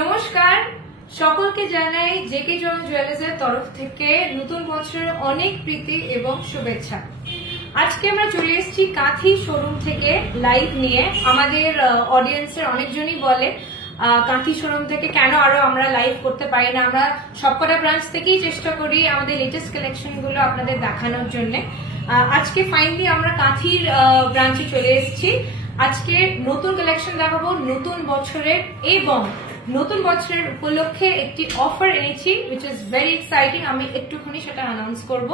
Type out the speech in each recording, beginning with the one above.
নমস্কার, সকলকে জানাই জেকে জন জুয়েলার্সের তরফ থেকে নতুন বছরের অনেক প্রীতি এবং শুভেচ্ছা। আজকে আমরা চলে এসেছি কাঁথি শোরুম থেকে লাইভ নিয়ে। আমাদের অডিয়েন্সের অনেকজনই বলে কাঁথি শোরুম থেকে কেন আরো আমরা লাইভ করতে পারি না। আমরা সবকটা ব্রাঞ্চ থেকেই চেষ্টা করি আমাদের লেটেস্ট কালেকশন গুলো আপনাদের দেখানোর জন্য। আজকে ফাইনালি আমরা কাঁথির ব্রাঞ্চে চলে এসেছি। আজকে নতুন কালেকশন দেখাবো নতুন বছরের, এবং নতুন বছরের উপলক্ষে একটি অফার এনেছি which is very exciting। আমি একটুখানি সেটা অ্যানাউন্স করব।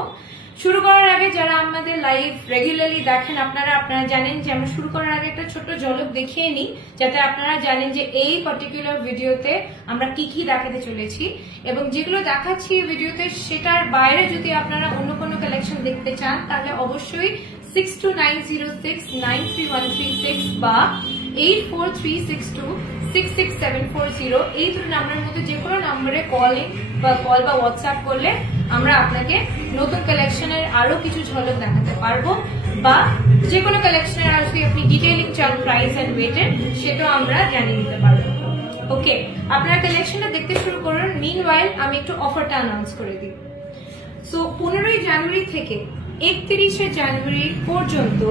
শুরু করার আগে যারা আমাদের লাইভ রেগুলারলি দেখেন আপনারা জানেন যে আমরা শুরু করার আগে একটা ছোট্ট ঝলক দেখিয়ে নিই, যাতে আপনারা জানেন যে এই পার্টিকুলার ভিডিওতে আমরা কি কি দেখাতে চলেছি, এবং যেগুলো দেখাচ্ছি ভিডিওতে সেটার বাইরে যদি আপনারা অন্য কোনো কালেকশন দেখতে চান তাহলে অবশ্যই 6290693136 বা 8436266740 এই দুটো নাম্বারের মধ্যে যে কোনো নাম্বারে কল বা হোয়াটসঅ্যাপ করলে আমরা আপনাকে নতুন কালেকশনের আরো কিছু ঝলক দেখাতে পারবো, বা যে কোনো কালেকশনের আর যদি আপনি ডিটেইলিং চান প্রাইস এন্ড ওয়েটের সেটাও আমরা জানিয়ে দিতে পারবো। ওকে, আপনারা কালেকশনটা দেখতে শুরু করুন। মিনওয়াইল আমি একটু অফারটা অ্যানাউন্স করে দিই। সো 15ই জানুয়ারি থেকে 31শে জানুয়ারি পর্যন্ত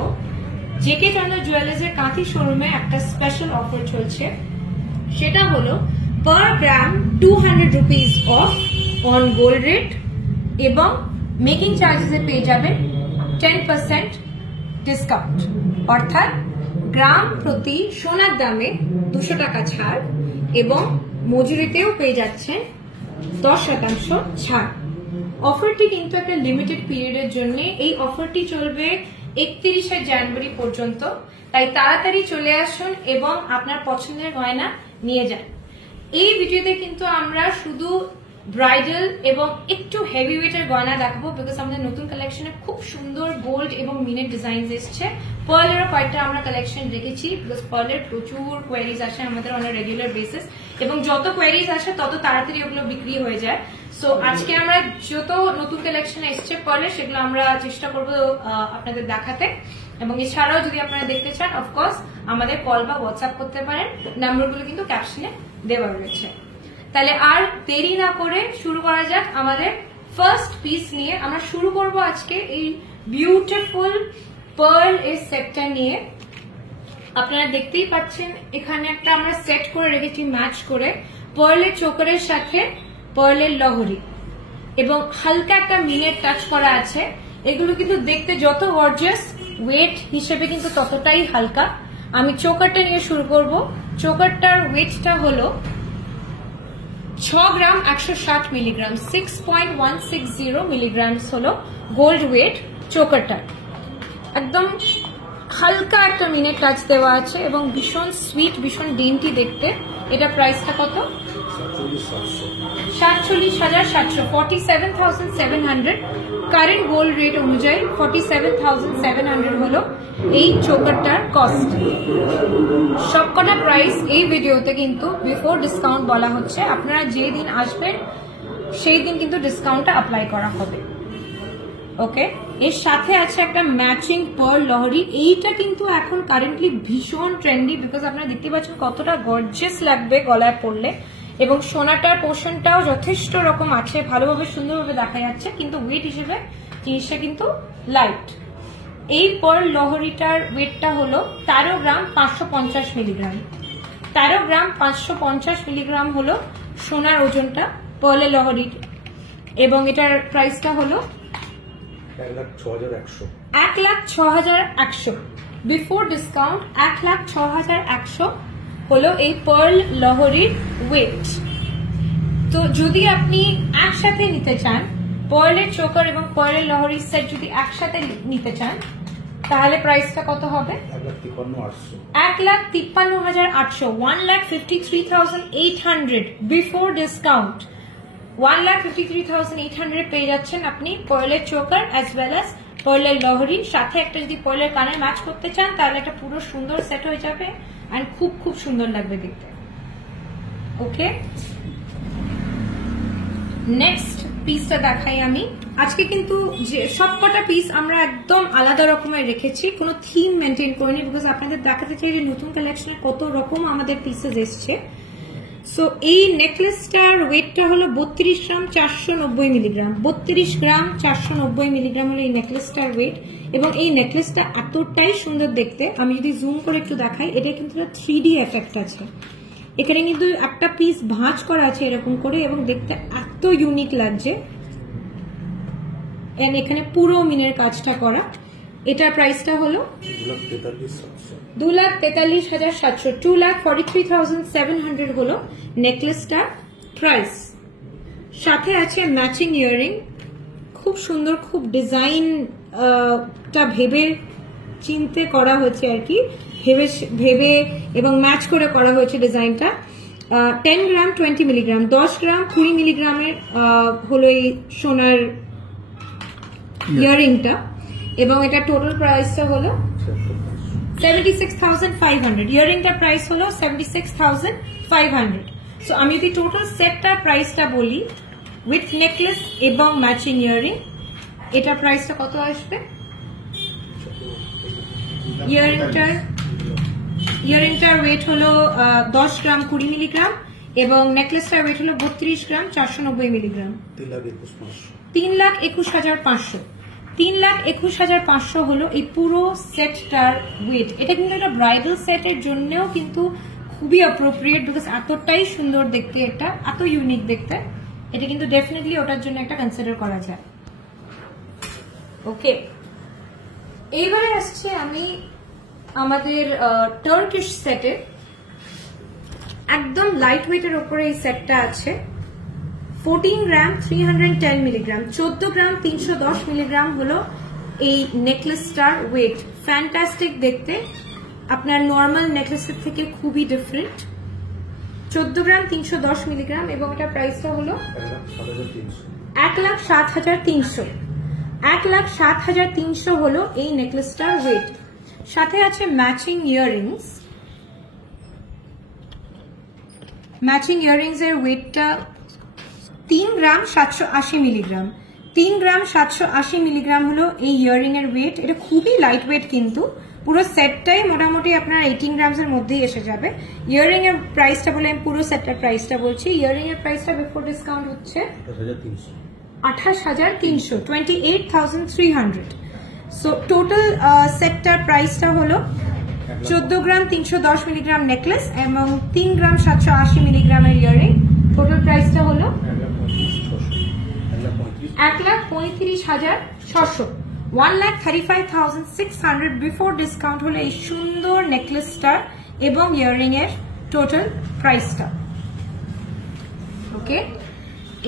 জেকে জন জুয়েলার্সের কাঁথি শোরুমে একটা স্পেশাল অফার চলছে। সেটা হলো পার গ্রাম 200 rupees of on gold rate, এবং মেকিং চার্জেসে পেয়ে যাবেন 10% ডিসকাউন্ট, অর্থাৎ গ্রাম প্রতি সোনার দামে 200 টাকা ছাড়, এবং মজুরিতেও পেয়ে যাচ্ছেন 10% ছাড়। অফারটি কিন্তু একটা লিমিটেড পিরিয়ডের জন্য। এই অফারটি চলবে 31শে জানুয়ারি পর্যন্ত, তাই তাড়াতাড়ি চলে আসুন এবং আপনার পছন্দের গয়না নিয়ে যান। এই ভিডিওতে কিন্তু আমরা শুধু ব্রাইডাল এবং একটু হেভি ওয়েটের গয়না দেখাবো, বিকজ আমাদের নতুন কালেকশনে খুব সুন্দর গোল্ড এবং মিনের ডিজাইন এসছে। পার্লেরও কয়েকটা আমরা কালেকশন রেখেছি, বিকজ পার্লের প্রচুর কোয়ারিজ আসে আমাদের অন রেগুলার বেসিস, এবং যত কোয়ারিজ আসে তত তাড়াতাড়ি ওগুলো বিক্রি হয়ে যায়। সো আজকে আমরা যত নতুন কালেকশন এসছে পার্লের সেগুলো আমরা চেষ্টা করবো আপনাদের দেখাতে, এবং এছাড়াও যদি আপনারা দেখতে চান অফকোর্স আমাদের কল বা হোয়াটসঅ্যাপ করতে পারেন। নাম্বারগুলো কিন্তু ক্যাপশনে দেওয়া রয়েছে। তাহলে আর দেরি না করে শুরু করা যাক আমাদের ফার্স্ট পিস নিয়ে। আমরা শুরু করব আজকে এই বিউটিফুল পার্ল এর সেটটা নিয়ে। আপনারা দেখতেই পাচ্ছেন এখানে একটা আমরা সেট করে রেখেছি ম্যাচ করে, পার্লের চোকারের সাথে পার্লের লহরি, এবং হালকা একটা মিনের টাচ করা আছে। এগুলো কিন্তু দেখতে যত গর্জিয়াস, ওয়েট হিসেবে কিন্তু ততটাই হালকা। আমি চোকারটা নিয়ে শুরু করব। চোকারটার ওয়েটটা হলো 6 গ্রাম 160 মিলিগ্রাম, 6.160 মিলিগ্রাম হলো গোল্ড ওয়েট চোকারটা। একদম হালকা একটা মিনের টাচ দেওয়া আছে এবং ভীষণ সুইট, ভীষণ ডেন্টি দেখতে। এটা প্রাইসটা কত? 47,700, 47,700। কারেন্ট গোল্ড রেট অনুযায়ী 47,700 হলো এই চোকারটার কস্ট। সবকটা প্রাইস এই ভিডিওতে কিন্তু বিফোর ডিসকাউন্ট বলা হচ্ছে। আপনারা যে দিন আসবেন সেই দিন কিন্তু ডিসকাউন্টটা অ্যাপ্লাই করা হবে। ওকে, এর সাথে আছে একটা ম্যাচিং পার্ল লহরি। এইটা কিন্তু এখন কারেন্টলি ভীষণ ট্রেন্ডি, বিকজ আপনারা দেখতে পাচ্ছেন কতটা গর্জিয়াস লাগবে গলায় পড়লে, এবং সোনাটার পোর্শনটাও যথেষ্ট রকম আছে, ভালোভাবে সুন্দরভাবে দেখা যাচ্ছে, কিন্তু ওয়েট হিসেবে জিনিসটা কিন্তু লাইট। এই পার্ল লহরিটার ওয়েটটা হলো 13 গ্রাম 550 মিলিগ্রাম। 13 গ্রাম 550 মিলিগ্রাম হলো সোনার ওজনটা পার্লের লহরির, এবং এটার প্রাইসটা হলো 1,06,100। বিফোর ডিসকাউন্ট 1,06,100 হলো এই পার্ল লহরির ওয়েট। তো যদি আপনি একসাথে নিতে চান, পার্লের চোকার এবং পার্লের লহরির সেট যদি একসাথে নিতে চান, তাহলে প্রাইসটা কত হবে? 1,53,800, 1,53,800 বিফোর ডিসকাউন্ট। 1,53,800 পেয়ে যাচ্ছেন আপনি পার্লের চোকার অ্যাজ ওয়েল অ্যাজ পার্লের লহরি। সাথে একটা যদি পার্লের কানের ম্যাচ করতে চান তাহলে একটা পুরো সুন্দর সেট হয়ে যাবে, এন্ড খুব খুব সুন্দর লাগবে দেখতে। ওকে, নেক্সট পিসটা দেখাই আমি। আজকে কিন্তু যে সবকটা পিস আমরা একদম আলাদা রকমের রেখেছি, কোনো থিম মেনটেন করিনি, বিকজ আপনাদের দেখাতে চাই যে নতুন কালেকশনে কত রকম আমাদের পিসেস এসছে। সো এই নেকলেসটার ওয়েটটা হলো 32 গ্রাম 490 মিলিগ্রাম। 32 গ্রাম 490 মিলিগ্রাম হলো এই নেকলেসটার ওয়েট। এবং এই নেকলেসটা এতটাই সুন্দর দেখতে, আমি যদি জুম করে একটু দেখাই, এটা কিন্তু 3D এফেক্ট আছে। এখানে কিন্তু একটা পিস ভাঁজ করা আছে এরকম করে, এবং দেখতে এত ইউনিক লাগছে। এখানে পুরো মিনের কাজটা করা। এটার প্রাইসটা হলো 2,43,700, 2,43,700 হলো নেকলেসটার প্রাইস। সাথে আছে ম্যাচিং ইয়াররিং, খুব সুন্দর, খুব ডিজাইনটা ভেবে চিনতে করা হয়েছে আর কি, ভেবে এবং ম্যাচ করে করা হয়েছে ডিজাইনটা। 10 গ্রাম 20 মিলিগ্রাম, 10 গ্রাম 20 মিলিগ্রামের হলো এই সোনার ইয়াররিংটা, এবং এটা টোটাল প্রাইসটা হলো 76,500। ইয়াররিংটার প্রাইস হলো 76,500। সো আমি যদি টোটাল সেটটার প্রাইসটা বলি উইথ নেকলেস এবং ম্যাচিং ইয়াররিং, এটা প্রাইসটা কত আসবে? ইয়াররিংটার ওয়েট হলো 10 গ্রাম 20 মিলিগ্রাম, এবং নেকলেসটার ওয়েট হলো 32 গ্রাম 490 মিলিগ্রাম। 3,21,500। 3,21,500 হলো এই পুরো সেটটার ওয়েট। এটা কিন্তু একটা ব্রাইডাল সেটের জন্যও কিন্তু খুবই অ্যাপ্রোপ্রিয়েট, বিকজ এতটাই সুন্দর দেখতে, এটা এত ইউনিক দেখতে, এটা কিন্তু ডেফিনেটলি ওটার জন্য একটা কনসিডার করা যায়। ওকে, এইবারে আসছে আমি আমাদের টার্কিশ সেটে। একদম লাইট ওয়েটের উপরে এই সেটটা আছে। 14 গ্রাম 310 মিলিগ্রাম, 14 গ্রাম 310 মিলিগ্রাম হলো এই নেকলেসটার ওয়েট। ফ্যান্টাস্টিক দেখতে, আপনার নর্মাল নেকলেসের থেকে খুবই ডিফারেন্ট। 14 গ্রাম 310 মিলিগ্রাম, এবং এটার প্রাইসটা হলো 1,07,300। 1,07,300 হলো এই নেকলেসটার ওয়েট। সাথে আছে ম্যাচিং ইয়াররিংস। ম্যাচিং ইয়াররিংস এর ওয়েটটা 3 গ্রাম 780 মিলিগ্রাম। 3 গ্রাম 780 মিলিগ্রাম হলো এই ইয়াররিং এর ওয়েট। এটা খুবই লাইট ওয়েট, কিন্তু পুরো সেটটাই মোটামুটি আপনার 18 গ্রামস এর মধ্যেই এসে যাবে। ইয়াররিং এর প্রাইসটা বলে আমি পুরো সেটটার প্রাইসটা বলছি। ইয়াররিং এর প্রাইসটা বিফোর ডিসকাউন্ট হচ্ছে 28,300, 28,300। সো টোটাল সেটটার প্রাইসটা হলো 14 গ্রাম 310 মিলিগ্রাম নেকলেস এবং 3 গ্রাম 780 মিলিগ্রামের ইয়াররিং। টোটাল প্রাইসটা হলো 1,35,600, 1,35,600 বিফোর ডিসকাউন্ট হলো এই সুন্দর নেকলেসটার এবং ইয়াররিং এর টোটাল প্রাইসটা। ওকে,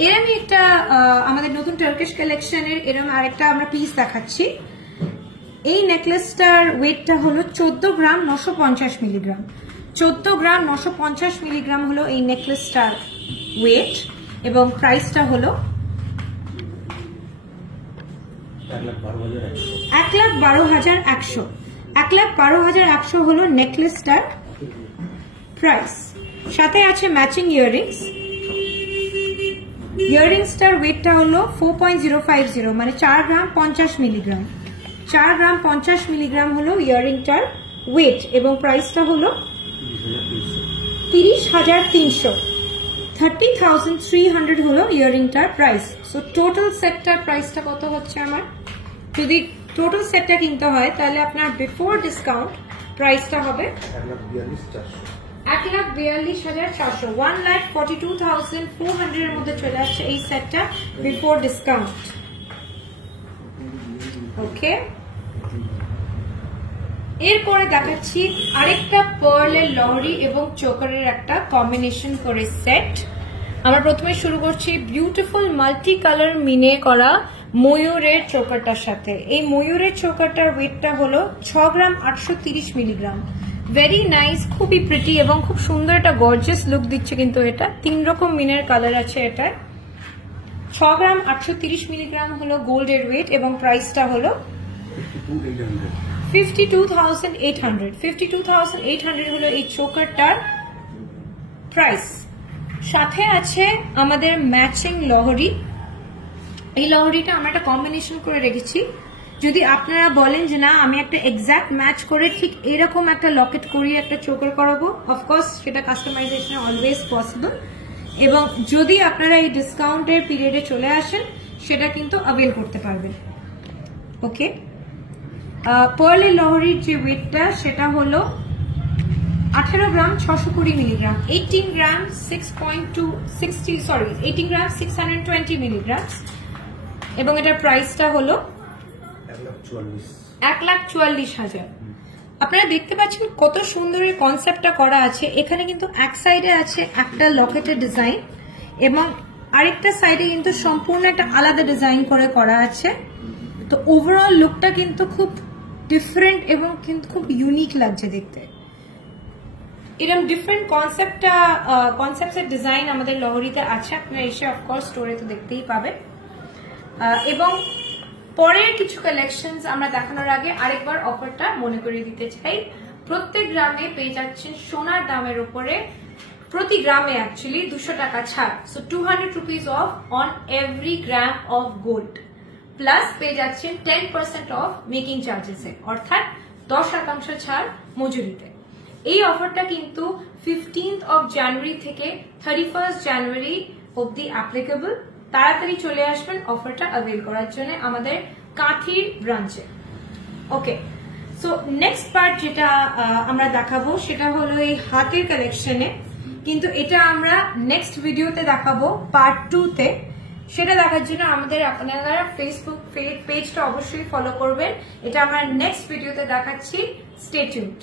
এর আমি একটা আমাদের নতুন টার্কিশ কালেকশনের এরকম আরেকটা আমরা পিস দেখাচ্ছি। এই নেকলেসটার ওয়েটটা হলো 14 গ্রাম 950 মিলিগ্রাম। 14 গ্রাম 950 মিলিগ্রাম হলো এই নেকলেসটার ওয়েট, এবং প্রাইসটা হলো 1,12,100। 1,12,100 হলো নেকলেসটার প্রাইস। সাথে আছে ম্যাচিং ইয়াররিংস। ইয়াররিংসটার ওয়েটটা হলো 4.050, মানে 4 গ্রাম 50 মিলিগ্রাম। 4 গ্রাম 50 মিলিগ্রাম হলো ইয়াররিংটার ওয়েট, এবং প্রাইসটা হলো 30,300, 30,300 হলো ইয়াররিংটার প্রাইস। সো টোটাল সেটটার প্রাইসটা কত হচ্ছে আমার? যদি টোটাল সেটটা কিনতে হয় তাহলে আপনার বিফোর ডিসকাউন্ট প্রাইসটা হবে 1,42,400, 1,42,400 এর মধ্যে চলে আসছে এই সেটটা বিফোর ডিসকাউন্ট। ওকে, এরপরে দেখাচ্ছি আরেকটা পার্লের লহরি এবং চোকারের একটা কম্বিনেশন করে সেট। আমরা প্রথমে শুরু করছি বিউটিফুল মাল্টি কালার মিনে করা ময়ূরের চোকারটার সাথে। এই ময়ূরের চোকারটার ওয়েটটা হলো 6 গ্রাম 830 মিলিগ্রাম। ভেরি নাইস, খুবই প্রিটি এবং খুব সুন্দর একটা গর্জিয়াস লুক দিচ্ছে। কিন্তু এটা 3 রকম মিনের কালার আছে। এটা 6 গ্রাম 830 মিলিগ্রাম হলো গোল্ডের ওয়েট, এবং প্রাইসটা হলো 52,800। 52,800 হলো এই চোকারটার প্রাইস। সাথে আছে আমাদের ম্যাচিং লহরি। এই লহরিটা আমরা একটা কম্বিনেশন করে রেখেছি যদি আপনারা বলেন যে না আমি একটা এক্সাক্ট ম্যাচ করে ঠিক এরকম একটা লকেট করিয়ে একটা চোকার করাবো, অফকোর্স সেটা কাস্টমাইজেশন অলওয়েজ পসিবল। এবং যদি আপনারা এই ডিসকাউন্টের পিরিয়ডে চলে আসেন সেটা কিন্তু অ্যাভেল করতে পারবেন। ওকে, পার্লি লহরির যে ওয়েটটা সেটা হলো 18 গ্রাম 620 মিলিগ্রাম, 18 গ্রাম 620 মিলিগ্রাম, এবং এটার প্রাইসটা হলো 1,44,000। আপনারা দেখতে পাচ্ছেন কত সুন্দর এই কনসেপ্টটা করা আছে। এখানে কিন্তু এক সাইডে আছে একটা লকেটের ডিজাইন এবং আরেকটা সাইডে কিন্তু সম্পূর্ণ একটা আলাদা ডিজাইন করে করা আছে। তো ওভারঅল লুকটা কিন্তু খুব ডিফারেন্ট এবং কিন্তু খুব ইউনিক লাগছে দেখতে। এরকম ডিফারেন্ট কনসেপ্টের ডিজাইন আমাদের লহরিতে আছে, আপনারা এসে অফকোর্স স্টোরে তো দেখতেই পাবেন। এবং পরের কিছু কালেকশন আমরা দেখানোর আগে আরেকবার অফারটা মনে করিয়ে দিতে চাই। প্রত্যেক গ্রামে পেয়ে যাচ্ছেন সোনার দামের উপরে, প্রতি গ্রামে অ্যাকচুয়ালি 200 টাকা ছাড়। So 200 rupees of on every gram of gold, plus পেয়ে যাচ্ছেন 10% অফ মেকিং চার্জেসে, অর্থাৎ 10% ছাড় মজুরিতে। এই অফারটা কিন্তু 15th অফ জানুয়ারি থেকে 31st জানুয়ারি অব্দি অ্যাপ্লিকেবল। তাড়াতাড়ি চলে আসবেন অফারটা অ্যাভেল করার জন্য আমাদের কাঁথির ব্রাঞ্চে। ওকে, সো নেক্সট পার্ট যেটা আমরা দেখাবো সেটা হলো এই হাতের কালেকশনে, কিন্তু এটা আমরা নেক্সট ভিডিওতে দেখাবো পার্ট 2-তে। সেটা দেখার জন্য আপনারা ফেসবুক পেজটা অবশ্যই ফলো করবেন। এটা আমরা নেক্সট ভিডিওতে দেখাচ্ছি, স্টে টিউনড।